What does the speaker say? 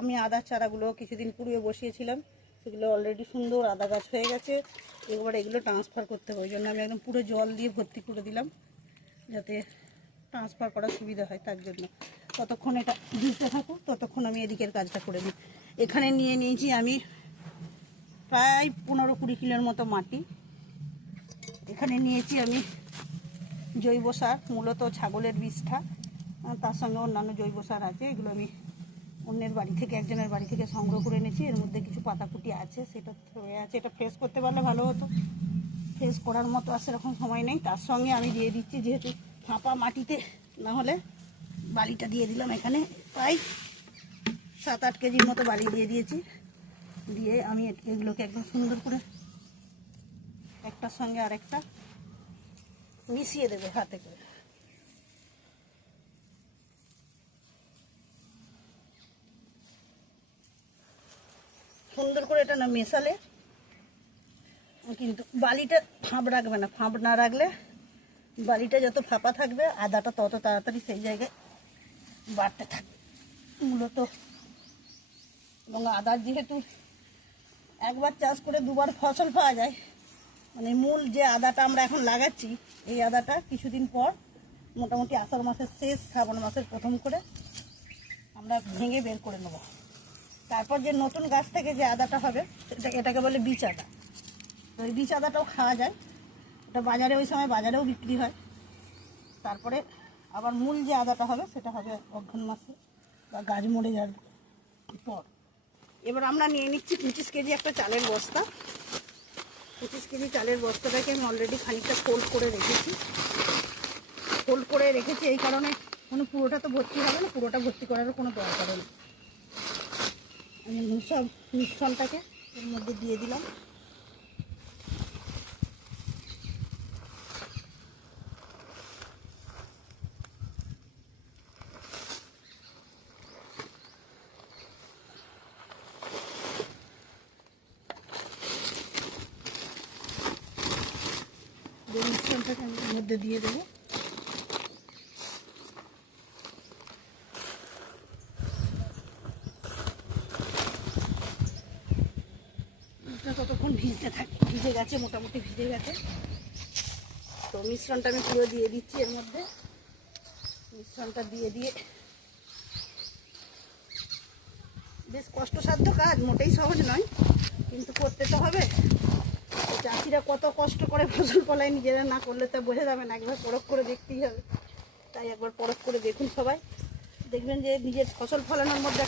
আমি আদার চারাগুলো কিছুদিন পূর্বে বসিয়েছিলাম, সেগুলো অলরেডি সুন্দর আদা গাছ হয়ে গেছে। এবার এগুলো ট্রান্সফার করতে হবে, ওই জন্য আমি একদম পুরো জল দিয়ে ভর্তি করে দিলাম যাতে ট্রান্সফার করার সুবিধা হয়। তার জন্য ততক্ষণ এটা ভিজতে থাকুক, ততক্ষণ আমি এদিকের কাজটা করে নিই। এখানে নিয়ে নিয়েছি আমি প্রায় 15-20 কিলোর মতো মাটি। এখানে নিয়েছি আমি জৈব সার, মূলত ছাগলের বীজটা, তার সঙ্গে অন্যান্য জৈব সার আছে। এগুলো আমি অন্যের বাড়ি থেকে, একজনের বাড়ি থেকে সংগ্রহ করে এনেছি। এর মধ্যে কিছু পাতাকুটি আছে, সেটা হয়ে আছে। এটা ফ্রেশ করতে পারলে ভালো হতো, ফ্রেশ করার মতো আর সেরকম সময় নেই। তার সঙ্গে আমি দিয়ে দিচ্ছি, যেহেতু ফাঁপা মাটিতে না হলে বালিটা দিয়ে দিলাম। এখানে প্রায় 7-8 কেজির মতো বালি দিয়ে দিয়েছি। দিয়ে আমি এগুলোকে একদম সুন্দর করে একটার সঙ্গে আরেকটা মিশিয়ে দেবে হাতে করে। সুন্দর করে এটা না মেশালে কিন্তু বালিটা ফাঁপ রাখবে না। ফাঁপ না রাখলে বালিটা যত ফাঁপা থাকবে আদাটা তত তাড়াতাড়ি সেই জায়গায় বাড়তে থাকবে মূলত। এবং আদার যেহেতু একবার চাষ করে দুবার ফসল পাওয়া যায়, মানে মূল যে আদাটা আমরা এখন লাগাচ্ছি, এই আদাটা কিছুদিন পর মোটামুটি আষাঢ় মাসের শেষ, শ্রাবণ মাসের প্রথম করে আমরা ভেঙে বের করে নেব। তারপর যে নতুন গাছ থেকে যে আদাটা হবে এটাকে বলে বীজ আদা। তো এই বীজ আদাটাও খাওয়া যায়, ওটা বাজারে ওই সময় বাজারেও বিক্রি হয়। তারপরে আবার মূল যে আদাটা হবে সেটা হবে অঘ্রাণ মাসে বা গাছ মরে যাওয়ার পর। এবার আমরা নিয়ে নিচ্ছি 25 কেজি একটা চালের বস্তা। 25 কেজি চালের বস্তাটাকে আমি অলরেডি খানিকটা ফোল্ড করে রেখেছি। এই কারণে পুরোটা তো ভর্তি হবে না, পুরোটা ভর্তি করারও কোনো দরকার নেই। আমি সব মিশ্রণটাকে এর মধ্যে দিয়ে দিলাম। মিশ্রণটাকে আমি এর মধ্যে দিয়ে দেবো। ততক্ষণ ভিজতে থাকে, ভিজে গেছে, মোটামুটি ভিজে গেছে। তো মিশ্রণটা আমি পুরো দিয়ে দিচ্ছি এর মধ্যে। মিশ্রণটা দিয়ে বেশ কষ্টসাধ্য কাজ, মোটেই সহজ নয়, কিন্তু করতে তো হবে। চাষিরা কত কষ্ট করে ফসল ফলায়, নিজেরা না করলে তা বোঝা যাবে না, একবার পরখ করে দেখতেই হবে। তাই একবার পরখ করে দেখুন সবাই, দেখবেন যে নিজের ফসল ফলানোর মধ্যে